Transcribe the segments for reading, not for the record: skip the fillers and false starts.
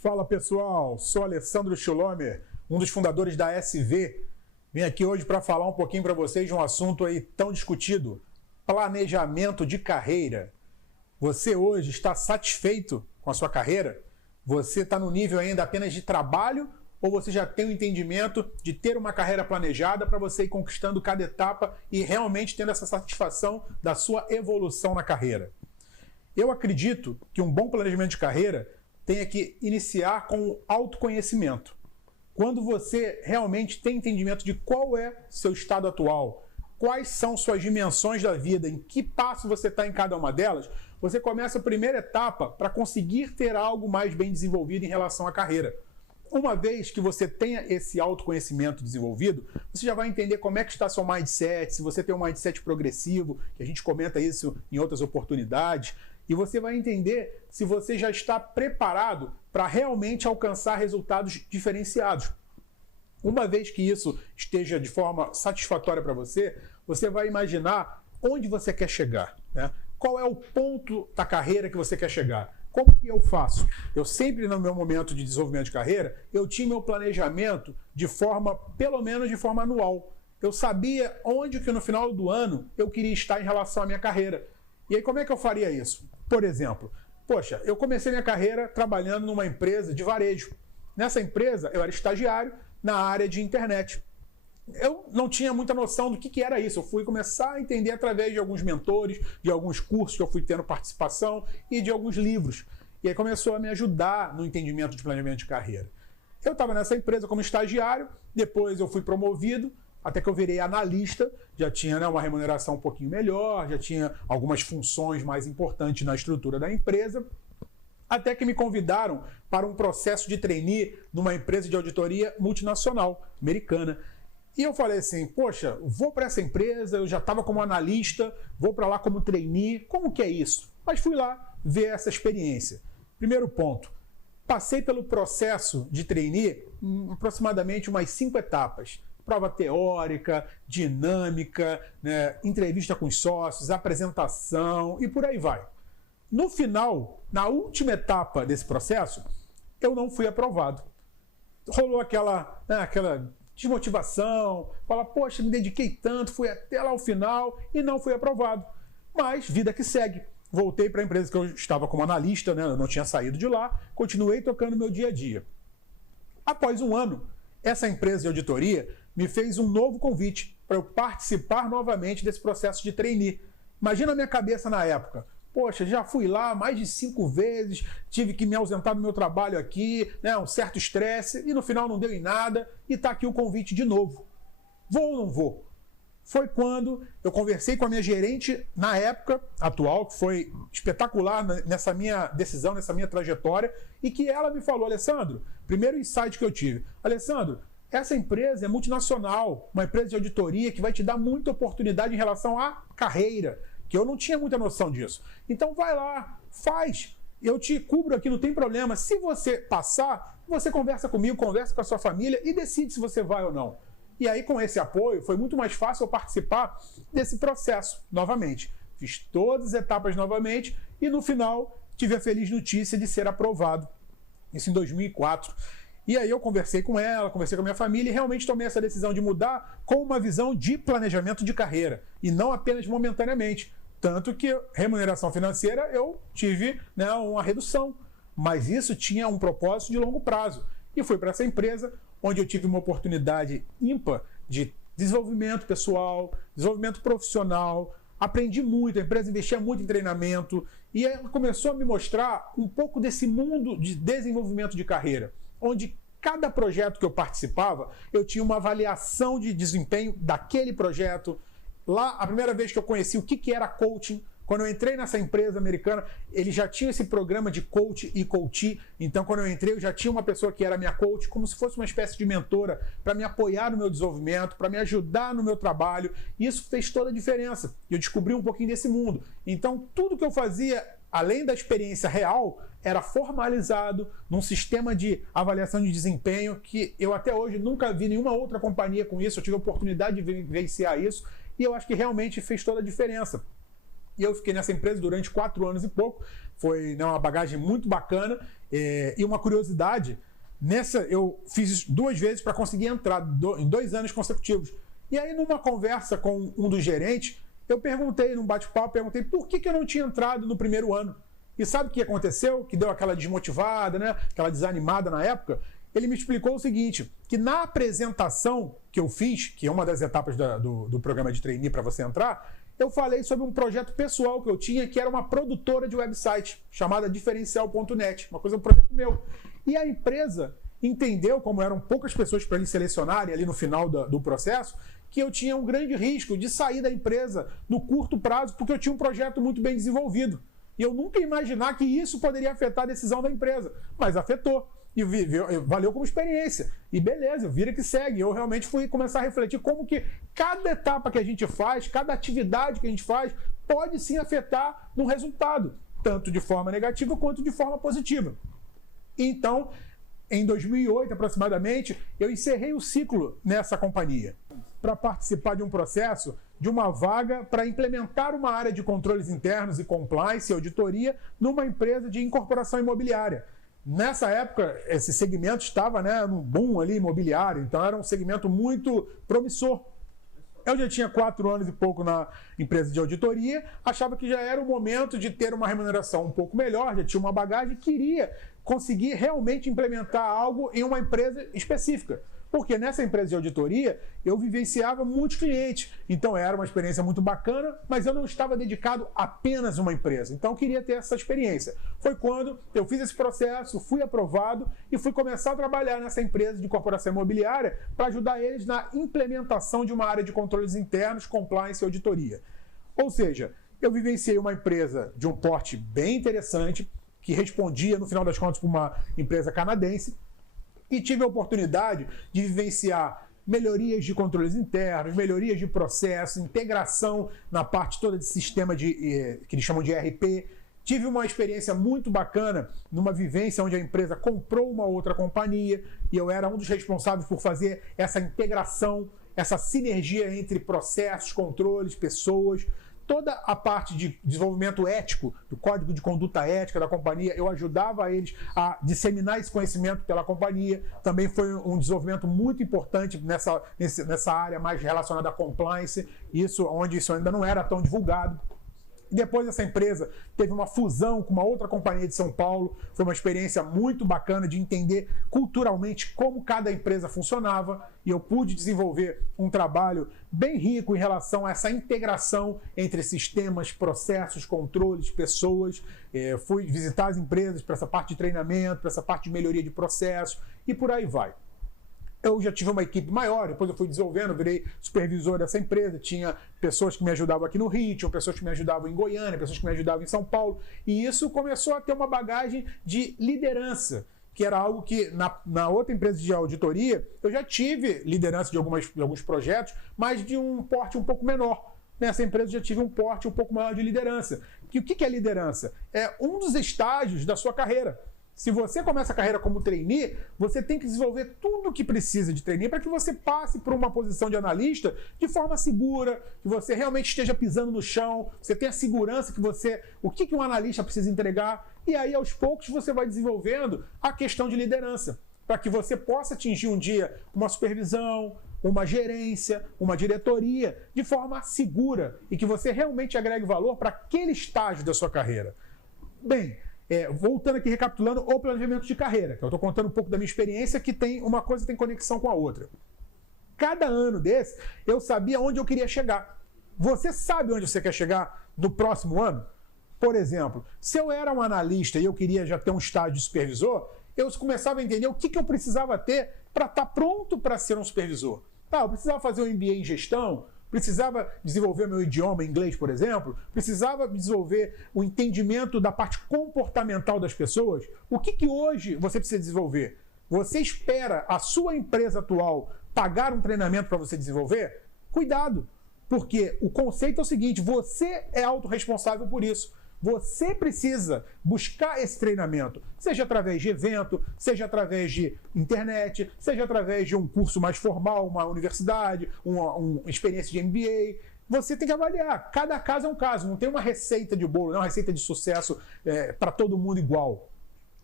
Fala pessoal, sou Alessandro Schulomer, um dos fundadores da SV. Vim aqui hoje para falar um pouquinho para vocês de um assunto aí tão discutido: planejamento de carreira. Você hoje está satisfeito com a sua carreira? Você está no nível ainda apenas de trabalho ou você já tem o entendimento de ter uma carreira planejada para você ir conquistando cada etapa e realmente tendo essa satisfação da sua evolução na carreira? Eu acredito que um bom planejamento de carreira tenha que iniciar com o autoconhecimento. Quando você realmente tem entendimento de qual é seu estado atual, quais são suas dimensões da vida, em que passo você está em cada uma delas, você começa a primeira etapa para conseguir ter algo mais bem desenvolvido em relação à carreira. Uma vez que você tenha esse autoconhecimento desenvolvido, você já vai entender como é que está seu mindset, se você tem um mindset progressivo, que a gente comenta isso em outras oportunidades, e você vai entender se você já está preparado para realmente alcançar resultados diferenciados. Uma vez que isso esteja de forma satisfatória para você, você vai imaginar onde você quer chegar, né? Qual é o ponto da carreira que você quer chegar? Como que eu faço? Eu sempre, no meu momento de desenvolvimento de carreira, eu tinha meu planejamento de forma, pelo menos de forma anual. Eu sabia onde que no final do ano eu queria estar em relação à minha carreira. E aí como é que eu faria isso? Por exemplo, poxa, eu comecei minha carreira trabalhando numa empresa de varejo. Nessa empresa eu era estagiário na área de internet. Eu não tinha muita noção do que era isso. Eu fui começar a entender através de alguns mentores, de alguns cursos que eu fui tendo participação e de alguns livros. E aí começou a me ajudar no entendimento de planejamento de carreira. Eu estava nessa empresa como estagiário, depois eu fui promovido, até que eu virei analista, já tinha, né, uma remuneração um pouquinho melhor, já tinha algumas funções mais importantes na estrutura da empresa, até que me convidaram para um processo de trainee numa empresa de auditoria multinacional, americana. E eu falei assim, poxa, vou para essa empresa, eu já estava como analista, vou para lá como trainee, como que é isso? Mas fui lá ver essa experiência. Primeiro ponto, passei pelo processo de trainee em aproximadamente umas 5 etapas. Prova teórica, dinâmica, né, entrevista com os sócios, apresentação e por aí vai. No final, na última etapa desse processo, eu não fui aprovado. Rolou aquela desmotivação, fala, poxa, me dediquei tanto, fui até lá ao final e não fui aprovado. Mas vida que segue. Voltei para a empresa que eu estava como analista, né, eu não tinha saído de lá, continuei tocando meu dia a dia. Após um ano, essa empresa de auditoria me fez um novo convite para eu participar novamente desse processo de trainee. Imagina a minha cabeça na época. Poxa, já fui lá mais de 5 vezes, tive que me ausentar do meu trabalho aqui, né, um certo estresse, e no final não deu em nada, e está aqui o convite de novo. Vou ou não vou? Foi quando eu conversei com a minha gerente na época atual, que foi espetacular nessa minha decisão, nessa minha trajetória, e que ela me falou, Alessandro, primeiro insight que eu tive, Alessandro, essa empresa é multinacional, uma empresa de auditoria que vai te dar muita oportunidade em relação à carreira, que eu não tinha muita noção disso. Então vai lá, faz, eu te cubro aqui, não tem problema. Se você passar, você conversa comigo, conversa com a sua família e decide se você vai ou não. E aí com esse apoio foi muito mais fácil eu participar desse processo novamente. Fiz todas as etapas novamente e no final tive a feliz notícia de ser aprovado. Isso em 2004. E aí eu conversei com ela, conversei com a minha família e realmente tomei essa decisão de mudar com uma visão de planejamento de carreira e não apenas momentaneamente. Tanto que remuneração financeira eu tive, né, uma redução, mas isso tinha um propósito de longo prazo. E fui para essa empresa onde eu tive uma oportunidade ímpar de desenvolvimento pessoal, desenvolvimento profissional, aprendi muito, a empresa investia muito em treinamento e ela começou a me mostrar um pouco desse mundo de desenvolvimento de carreira, onde cada projeto que eu participava, eu tinha uma avaliação de desempenho daquele projeto. Lá, a primeira vez que eu conheci o que era coaching, quando eu entrei nessa empresa americana, eles já tinham esse programa de coach e coachee. Então, quando eu entrei, eu já tinha uma pessoa que era minha coach, como se fosse uma espécie de mentora, para me apoiar no meu desenvolvimento, para me ajudar no meu trabalho. E isso fez toda a diferença. Eu descobri um pouquinho desse mundo. Então, tudo que eu fazia, além da experiência real, era formalizado num sistema de avaliação de desempenho que eu até hoje nunca vi nenhuma outra companhia com isso. Eu tive a oportunidade de vivenciar isso e eu acho que realmente fez toda a diferença. E eu fiquei nessa empresa durante 4 anos e pouco, Foi, né, uma bagagem muito bacana. E uma curiosidade, eu fiz 2 vezes para conseguir entrar em 2 anos consecutivos. E aí, numa conversa com um dos gerentes, eu perguntei, num bate-papo, por que eu não tinha entrado no primeiro ano. E sabe o que aconteceu? Que deu aquela desmotivada, né? Aquela desanimada na época. Ele me explicou o seguinte, que na apresentação que eu fiz, que é uma das etapas do programa de trainee para você entrar, eu falei sobre um projeto pessoal que eu tinha, que era uma produtora de website, chamada Diferencial.net, um projeto meu. E a empresa entendeu, como eram poucas pessoas para eles selecionarem ali no final do processo, que eu tinha um grande risco de sair da empresa no curto prazo, porque eu tinha um projeto muito bem desenvolvido. E eu nunca ia imaginar que isso poderia afetar a decisão da empresa, mas afetou. E valeu como experiência. E beleza, vira que segue. Eu realmente fui começar a refletir como que cada etapa que a gente faz, cada atividade que a gente faz, pode sim afetar no resultado, tanto de forma negativa quanto de forma positiva. Então, em 2008 aproximadamente, eu encerrei o ciclo nessa companhia para participar de um processo de uma vaga para implementar uma área de controles internos e compliance e auditoria numa empresa de incorporação imobiliária. Nessa época, esse segmento estava, né, no boom ali imobiliário, então era um segmento muito promissor. Eu já tinha 4 anos e pouco na empresa de auditoria, achava que já era o momento de ter uma remuneração um pouco melhor, já tinha uma bagagem, queria conseguir realmente implementar algo em uma empresa específica. Porque nessa empresa de auditoria, eu vivenciava muitos clientes. Então era uma experiência muito bacana, mas eu não estava dedicado apenas a uma empresa. Então eu queria ter essa experiência. Foi quando eu fiz esse processo, fui aprovado e fui começar a trabalhar nessa empresa de corporação imobiliária para ajudar eles na implementação de uma área de controles internos, compliance e auditoria. Ou seja, eu vivenciei uma empresa de um porte bem interessante, que respondia, no final das contas, para uma empresa canadense, e tive a oportunidade de vivenciar melhorias de controles internos, melhorias de processo, integração na parte toda de sistema que eles chamam de ERP. Tive uma experiência muito bacana numa vivência onde a empresa comprou uma outra companhia e eu era um dos responsáveis por fazer essa integração, essa sinergia entre processos, controles, pessoas. Toda a parte de desenvolvimento ético, do código de conduta ética da companhia, eu ajudava eles a disseminar esse conhecimento pela companhia. Também foi um desenvolvimento muito importante nessa área mais relacionada a compliance, onde isso ainda não era tão divulgado. Depois essa empresa teve uma fusão com uma outra companhia de São Paulo. Foi uma experiência muito bacana de entender culturalmente como cada empresa funcionava e eu pude desenvolver um trabalho bem rico em relação a essa integração entre sistemas, processos, controles, pessoas. Fui visitar as empresas para essa parte de treinamento, para essa parte de melhoria de processos e por aí vai. Eu já tive uma equipe maior, depois eu fui desenvolvendo, virei supervisor dessa empresa, tinha pessoas que me ajudavam aqui no Rio, tinha pessoas que me ajudavam em Goiânia, pessoas que me ajudavam em São Paulo, e isso começou a ter uma bagagem de liderança, que era algo que na outra empresa de auditoria eu já tive liderança de alguns projetos, mas de um porte um pouco menor. Nessa empresa eu já tive um porte um pouco maior de liderança. O que é liderança? É um dos estágios da sua carreira. Se você começa a carreira como trainee, você tem que desenvolver tudo o que precisa de trainee para que você passe por uma posição de analista de forma segura, que você realmente esteja pisando no chão, você tenha segurança o que um analista precisa entregar, e aí aos poucos você vai desenvolvendo a questão de liderança, para que você possa atingir um dia uma supervisão, uma gerência, uma diretoria, de forma segura e que você realmente agregue valor para aquele estágio da sua carreira. Bem, voltando aqui, recapitulando o planejamento de carreira, que eu estou contando um pouco da minha experiência, que uma coisa tem conexão com a outra. Cada ano desse, eu sabia onde eu queria chegar. Você sabe onde você quer chegar no próximo ano? Por exemplo, se eu era um analista e eu queria já ter um estágio de supervisor, eu começava a entender o que eu precisava ter para estar pronto para ser um supervisor. Eu precisava fazer um MBA em gestão, precisava desenvolver meu idioma inglês, por exemplo, precisava desenvolver o entendimento da parte comportamental das pessoas. O que hoje você precisa desenvolver? Você espera a sua empresa atual pagar um treinamento para você desenvolver? Cuidado, porque o conceito é o seguinte, você é autorresponsável por isso. Você precisa buscar esse treinamento, seja através de evento, seja através de internet, seja através de um curso mais formal, uma universidade, uma experiência de MBA. você tem que avaliar. Cada caso é um caso, não tem uma receita de bolo, não é uma receita de sucesso para todo mundo igual.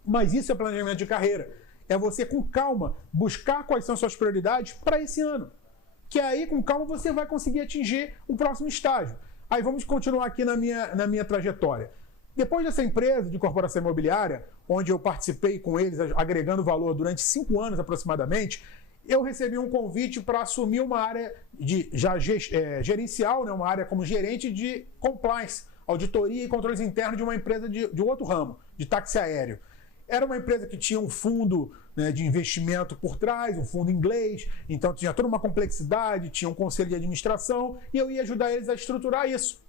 Mas isso é planejamento de carreira. É você, com calma, buscar quais são suas prioridades para esse ano. Que aí, com calma, você vai conseguir atingir o próximo estágio. Aí vamos continuar aqui na minha trajetória. Depois dessa empresa de corporação imobiliária, onde eu participei com eles, agregando valor durante 5 anos aproximadamente, eu recebi um convite para assumir uma área gerencial, né, uma área como gerente de compliance, auditoria e controles internos de uma empresa de outro ramo, de táxi aéreo. Era uma empresa que tinha um fundo, né, de investimento por trás, um fundo inglês, então tinha toda uma complexidade, tinha um conselho de administração e eu ia ajudar eles a estruturar isso.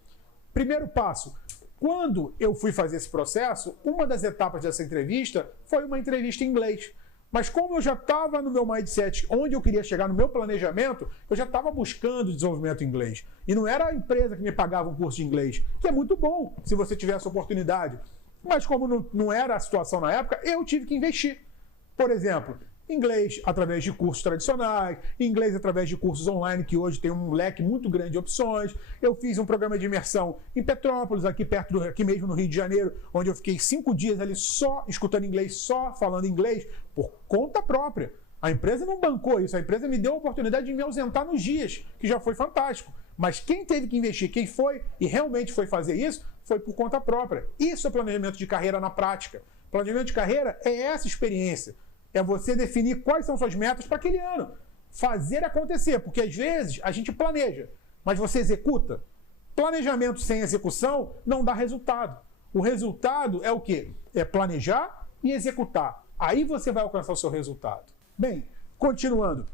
Primeiro passo, quando eu fui fazer esse processo, uma das etapas dessa entrevista foi uma entrevista em inglês. Mas como eu já estava no meu mindset, onde eu queria chegar no meu planejamento, eu já estava buscando desenvolvimento em inglês. E não era a empresa que me pagava um curso de inglês, que é muito bom se você tiver essa oportunidade. Mas como não era a situação na época, eu tive que investir. Por exemplo, inglês através de cursos tradicionais, inglês através de cursos online, que hoje tem um leque muito grande de opções. Eu fiz um programa de imersão em Petrópolis, aqui mesmo no Rio de Janeiro, onde eu fiquei 5 dias ali só escutando inglês, só falando inglês, por conta própria. A empresa não bancou isso, a empresa me deu a oportunidade de me ausentar nos dias, que já foi fantástico. Mas quem teve que investir, quem foi e realmente foi fazer isso, foi por conta própria. Isso é planejamento de carreira na prática. Planejamento de carreira é essa experiência. É você definir quais são suas metas para aquele ano. Fazer acontecer, porque às vezes a gente planeja, mas você executa. Planejamento sem execução não dá resultado. O resultado é o quê? É planejar e executar. Aí você vai alcançar o seu resultado. Bem, continuando.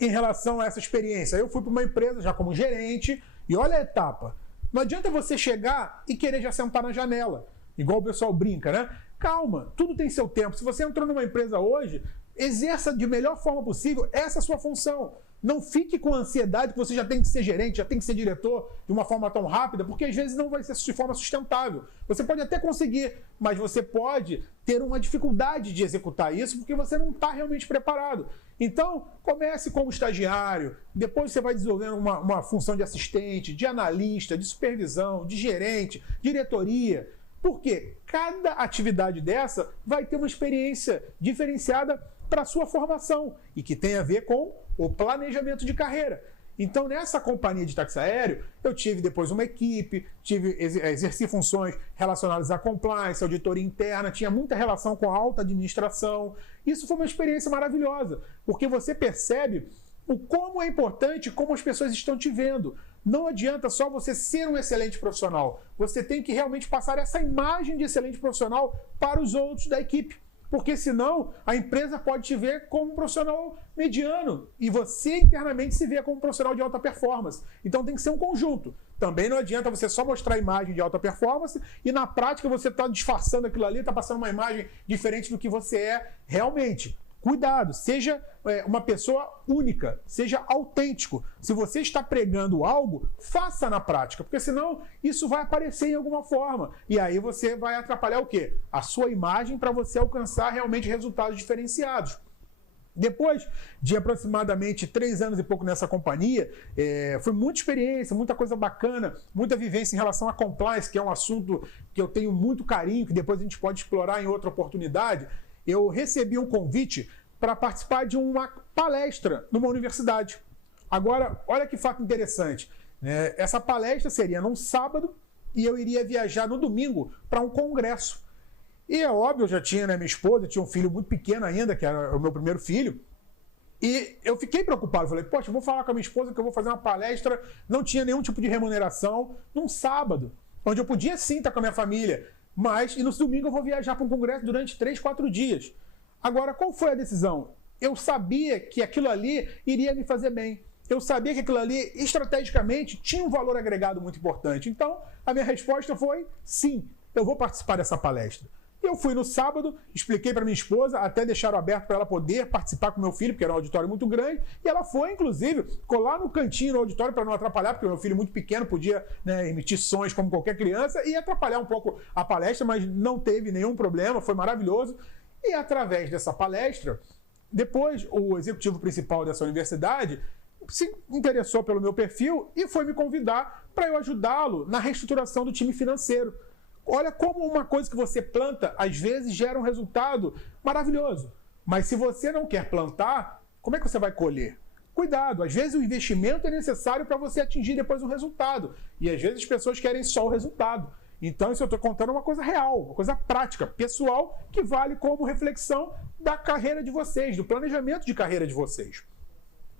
Em relação a essa experiência, eu fui para uma empresa já como gerente e olha a etapa. Não adianta você chegar e querer já sentar na janela, igual o pessoal brinca, né? Calma, tudo tem seu tempo. Se você entrou numa empresa hoje, exerça de melhor forma possível essa sua função. Não fique com a ansiedade que você já tem que ser gerente, já tem que ser diretor de uma forma tão rápida, porque às vezes não vai ser de forma sustentável. Você pode até conseguir, mas você pode ter uma dificuldade de executar isso porque você não está realmente preparado. Então, comece como estagiário, depois você vai desenvolvendo uma função de assistente, de analista, de supervisão, de gerente, diretoria. Porque cada atividade dessa vai ter uma experiência diferenciada para a sua formação e que tem a ver com o planejamento de carreira. Então, nessa companhia de táxi aéreo, eu tive depois uma equipe, exerci funções relacionadas à compliance, auditoria interna, tinha muita relação com a alta administração. Isso foi uma experiência maravilhosa, porque você percebe o como é importante, como as pessoas estão te vendo. Não adianta só você ser um excelente profissional. Você tem que realmente passar essa imagem de excelente profissional para os outros da equipe. Porque senão a empresa pode te ver como um profissional mediano e você internamente se vê como um profissional de alta performance. Então tem que ser um conjunto. Também não adianta você só mostrar a imagem de alta performance e na prática você está disfarçando aquilo ali, está passando uma imagem diferente do que você é realmente. Cuidado, seja uma pessoa única, seja autêntico. Se você está pregando algo, faça na prática, porque senão isso vai aparecer em alguma forma. E aí você vai atrapalhar o quê? A sua imagem para você alcançar realmente resultados diferenciados. Depois de aproximadamente 3 anos e pouco nessa companhia, foi muita experiência, muita coisa bacana, muita vivência em relação a compliance, que é um assunto que eu tenho muito carinho, que depois a gente pode explorar em outra oportunidade. Eu recebi um convite para participar de uma palestra numa universidade. Agora, olha que fato interessante. Essa palestra seria num sábado e eu iria viajar no domingo para um congresso. E é óbvio, eu já tinha, né, minha esposa, tinha um filho muito pequeno ainda, que era o meu primeiro filho. E eu fiquei preocupado. Falei, poxa, eu vou falar com a minha esposa que eu vou fazer uma palestra. Não tinha nenhum tipo de remuneração num sábado, onde eu podia sim estar com a minha família. Mas, e no domingo eu vou viajar para um congresso durante 3, 4 dias. Agora, qual foi a decisão? Eu sabia que aquilo ali iria me fazer bem. Eu sabia que aquilo ali, estrategicamente, tinha um valor agregado muito importante. Então, a minha resposta foi sim, eu vou participar dessa palestra. Eu fui no sábado, expliquei para minha esposa, até deixaram aberto para ela poder participar com meu filho, porque era um auditório muito grande, e ela foi, inclusive, ficou lá no cantinho do auditório para não atrapalhar, porque o meu filho muito pequeno podia, né, emitir sons como qualquer criança e atrapalhar um pouco a palestra, mas não teve nenhum problema, foi maravilhoso. E através dessa palestra, depois o executivo principal dessa universidade se interessou pelo meu perfil e foi me convidar para eu ajudá-lo na reestruturação do time financeiro. Olha como uma coisa que você planta, às vezes, gera um resultado maravilhoso. Mas se você não quer plantar, como é que você vai colher? Cuidado, às vezes o investimento é necessário para você atingir depois um resultado. E às vezes as pessoas querem só o resultado. Então, isso eu estou contando uma coisa real, uma coisa prática, pessoal, que vale como reflexão da carreira de vocês, do planejamento de carreira de vocês.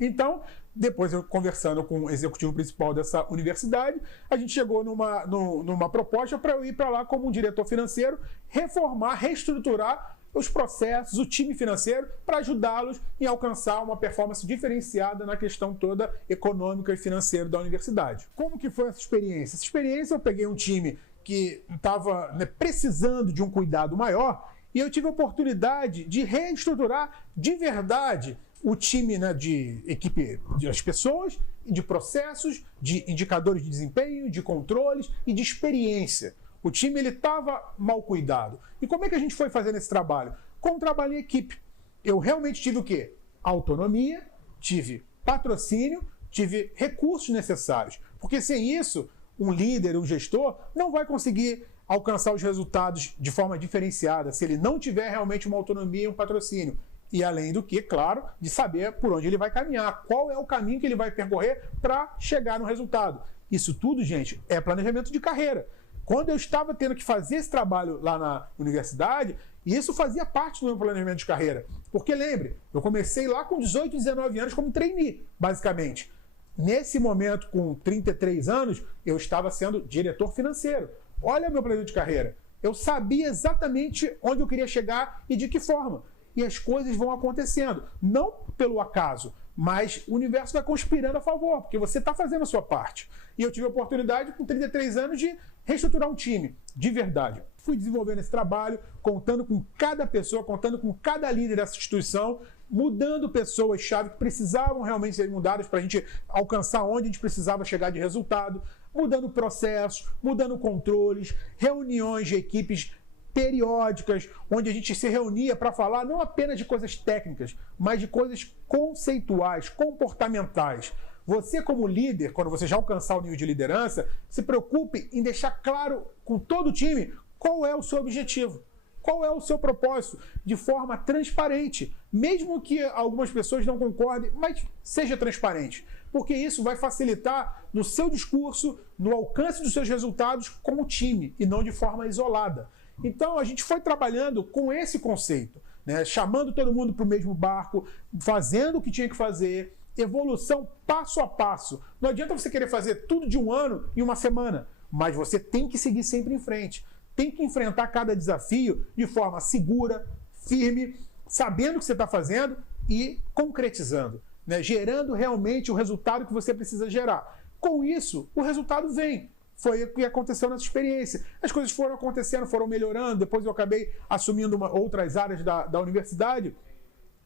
Então, depois eu conversando com o executivo principal dessa universidade, a gente chegou numa proposta para eu ir para lá como um diretor financeiro, reformar, reestruturar os processos, o time financeiro, para ajudá-los em alcançar uma performance diferenciada na questão toda econômica e financeira da universidade. Como que foi essa experiência? Essa experiência eu peguei um time que estava precisando de um cuidado maior e eu tive a oportunidade de reestruturar de verdade o time de equipe, das pessoas, de processos, de indicadores de desempenho, de controles e de experiência. O time estava mal cuidado. E como é que a gente foi fazendo esse trabalho? Com um trabalho em equipe. Eu realmente tive o quê? Autonomia, tive patrocínio, tive recursos necessários. Porque sem isso, um líder, um gestor, não vai conseguir alcançar os resultados de forma diferenciada se ele não tiver realmente uma autonomia e um patrocínio. E além do que, claro, de saber por onde ele vai caminhar, qual é o caminho que ele vai percorrer para chegar no resultado. Isso tudo, gente, é planejamento de carreira. Quando eu estava tendo que fazer esse trabalho lá na universidade, isso fazia parte do meu planejamento de carreira. Porque lembre, eu comecei lá com 18, 19 anos como trainee, basicamente. Nesse momento, com 33 anos, eu estava sendo diretor financeiro. Olha meu planejamento de carreira. Eu sabia exatamente onde eu queria chegar e de que forma. E as coisas vão acontecendo. Não pelo acaso, mas o universo vai conspirando a favor, porque você está fazendo a sua parte. E eu tive a oportunidade, com 33 anos, de reestruturar um time, de verdade. Fui desenvolvendo esse trabalho, contando com cada pessoa, contando com cada líder dessa instituição, mudando pessoas-chave que precisavam realmente ser mudadas para a gente alcançar onde a gente precisava chegar de resultado, mudando processos, mudando controles, reuniões de equipes periódicas, onde a gente se reunia para falar não apenas de coisas técnicas, mas de coisas conceituais, comportamentais. Você, como líder, quando você já alcançar o nível de liderança, se preocupe em deixar claro com todo o time qual é o seu objetivo, qual é o seu propósito, de forma transparente. Mesmo que algumas pessoas não concordem, mas seja transparente. Porque isso vai facilitar no seu discurso, no alcance dos seus resultados com o time, e não de forma isolada. Então, a gente foi trabalhando com esse conceito, né? Chamando todo mundo para o mesmo barco, fazendo o que tinha que fazer, evolução passo a passo. Não adianta você querer fazer tudo de um ano em uma semana, mas você tem que seguir sempre em frente. Tem que enfrentar cada desafio de forma segura, firme, sabendo o que você está fazendo e concretizando, né? Gerando realmente o resultado que você precisa gerar. Com isso, o resultado vem. Foi o que aconteceu nessa experiência. As coisas foram acontecendo, foram melhorando, depois eu acabei assumindo outras áreas da universidade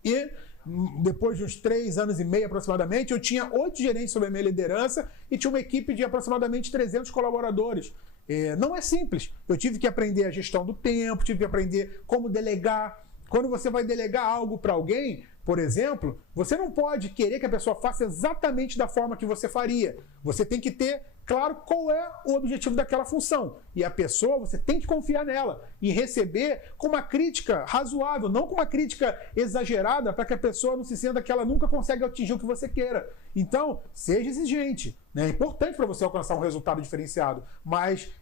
e depois de uns 3 anos e meio aproximadamente, eu tinha 8 gerentes sob a minha liderança e tinha uma equipe de aproximadamente 300 colaboradores. Não é simples. Eu tive que aprender a gestão do tempo, tive que aprender como delegar. Quando você vai delegar algo para alguém, por exemplo, você não pode querer que a pessoa faça exatamente da forma que você faria. Você tem que ter claro qual é o objetivo daquela função. E a pessoa, você tem que confiar nela e receber com uma crítica razoável, não com uma crítica exagerada para que a pessoa não se sinta que ela nunca consegue atingir o que você queira. Então, seja exigente, né? É importante para você alcançar um resultado diferenciado, mas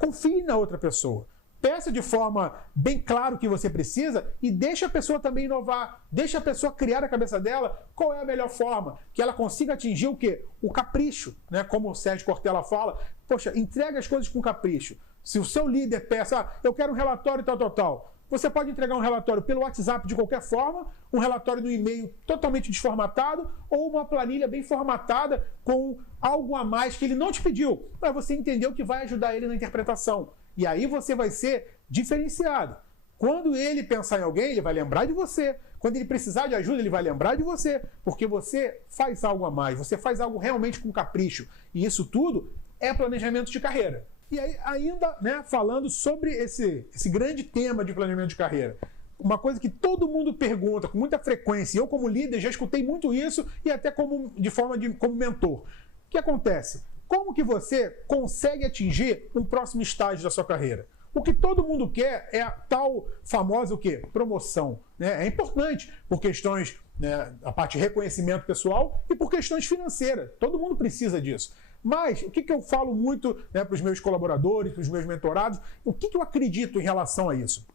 confie na outra pessoa. Peça de forma bem clara o que você precisa e deixa a pessoa também inovar. Deixa a pessoa criar na cabeça dela qual é a melhor forma, que ela consiga atingir o quê? O capricho, né? Como o Sérgio Cortella fala, poxa, entrega as coisas com capricho. Se o seu líder peça, eu quero um relatório tal, você pode entregar um relatório pelo WhatsApp de qualquer forma, um relatório no e-mail totalmente desformatado ou uma planilha bem formatada com algo a mais que ele não te pediu, para você entender o que vai ajudar ele na interpretação. E aí você vai ser diferenciado. Quando ele pensar em alguém, ele vai lembrar de você. Quando ele precisar de ajuda, ele vai lembrar de você. Porque você faz algo a mais, você faz algo realmente com capricho. E isso tudo é planejamento de carreira. E aí, ainda, né, falando sobre esse grande tema de planejamento de carreira. uma coisa que todo mundo pergunta com muita frequência, e eu como líder já escutei muito isso e até como mentor. O que acontece? Como que você consegue atingir um próximo estágio da sua carreira? O que todo mundo quer é a tal famosa o quê? Promoção. Né? É importante por questões, né, a parte de reconhecimento pessoal e por questões financeiras. Todo mundo precisa disso. Mas o que eu falo muito, né, para os meus colaboradores, para os meus mentorados, o que eu acredito em relação a isso?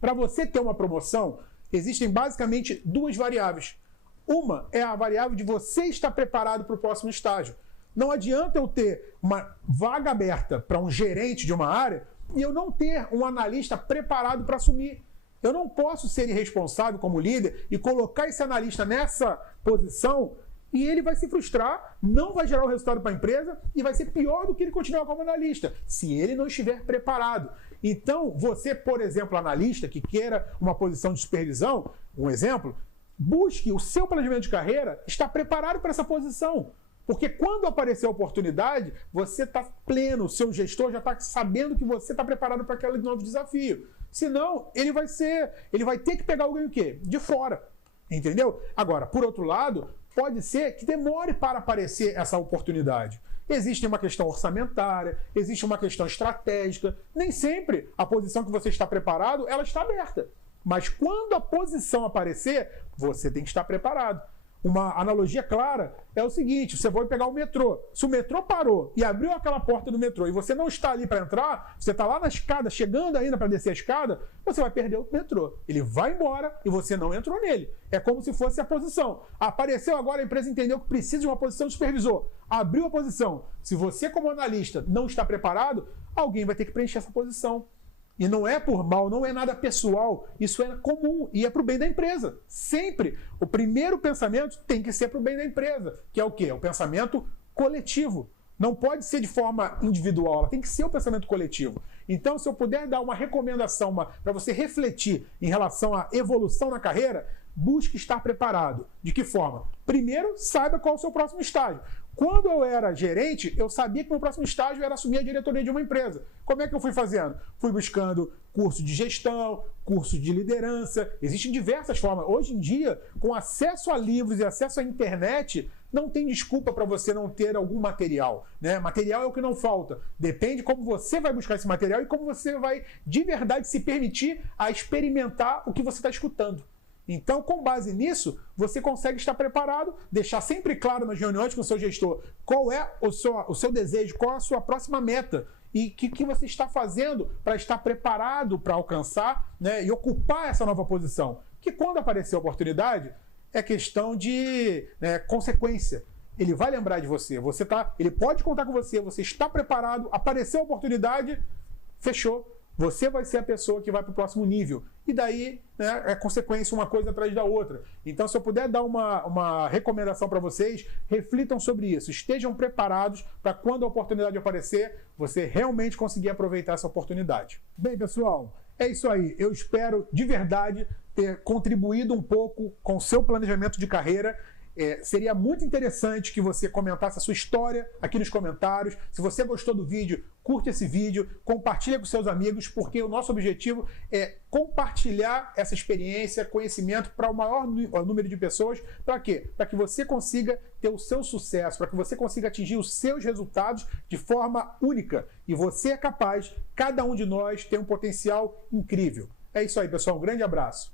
Para você ter uma promoção, existem basicamente duas variáveis. Uma é a variável de você estar preparado para o próximo estágio. Não adianta eu ter uma vaga aberta para um gerente de uma área e eu não ter um analista preparado para assumir. Eu não posso ser irresponsável como líder e colocar esse analista nessa posição e ele vai se frustrar, não vai gerar o resultado para a empresa e vai ser pior do que ele continuar como analista, se ele não estiver preparado. Então, você, por exemplo, analista que queira uma posição de supervisão, um exemplo, busque o seu planejamento de carreira estar preparado para essa posição. Porque quando aparecer a oportunidade, você está pleno, o seu gestor já está sabendo que você está preparado para aquele novo desafio. Senão, ele vai ter que pegar alguém o quê? De fora. Entendeu? Agora, por outro lado, pode ser que demore para aparecer essa oportunidade. Existe uma questão orçamentária, existe uma questão estratégica. Nem sempre a posição que você está preparado, ela está aberta. Mas quando a posição aparecer, você tem que estar preparado. Uma analogia clara é o seguinte, você vai pegar o metrô. Se o metrô parou e abriu aquela porta do metrô e você não está ali para entrar, você está lá na escada, chegando ainda para descer a escada, você vai perder o metrô. Ele vai embora e você não entrou nele. É como se fosse a posição. Apareceu agora, a empresa entendeu que precisa de uma posição de supervisor. Abriu a posição. Se você, como analista, não está preparado, alguém vai ter que preencher essa posição. E não é por mal, não é nada pessoal, isso é comum e é para o bem da empresa. Sempre o primeiro pensamento tem que ser para o bem da empresa, que é o quê? É o pensamento coletivo. Não pode ser de forma individual, ela tem que ser o pensamento coletivo. Então, se eu puder dar uma recomendação para você refletir em relação à evolução na carreira, busque estar preparado. De que forma? Primeiro, saiba qual é o seu próximo estágio. Quando eu era gerente, eu sabia que meu próximo estágio era assumir a diretoria de uma empresa. Como é que eu fui fazendo? Fui buscando curso de gestão, curso de liderança. Existem diversas formas. Hoje em dia, com acesso a livros e acesso à internet, não tem desculpa para você não ter algum material. Né? Material é o que não falta. Depende como você vai buscar esse material e como você vai, de verdade, se permitir a experimentar o que você está escutando. Então, com base nisso, você consegue estar preparado, deixar sempre claro nas reuniões com o seu gestor qual é o seu desejo, qual é a sua próxima meta e o que você está fazendo para estar preparado para alcançar, né, e ocupar essa nova posição. Que quando aparecer a oportunidade, é questão de, né, consequência. Ele vai lembrar de você, ele pode contar com você, você está preparado, apareceu a oportunidade, fechou. Você vai ser a pessoa que vai para o próximo nível. E daí, né, é consequência uma coisa atrás da outra. Então, se eu puder dar uma recomendação para vocês, reflitam sobre isso. Estejam preparados para quando a oportunidade aparecer, você realmente conseguir aproveitar essa oportunidade. Bem, pessoal, é isso aí. Eu espero de verdade ter contribuído um pouco com o seu planejamento de carreira. Seria muito interessante que você comentasse a sua história aqui nos comentários. Se você gostou do vídeo, curte esse vídeo, compartilha com seus amigos, porque o nosso objetivo é compartilhar essa experiência, conhecimento para o maior número de pessoas. Para quê? Para que você consiga ter o seu sucesso, para que você consiga atingir os seus resultados de forma única. E você é capaz, cada um de nós tem um potencial incrível. É isso aí, pessoal. Um grande abraço.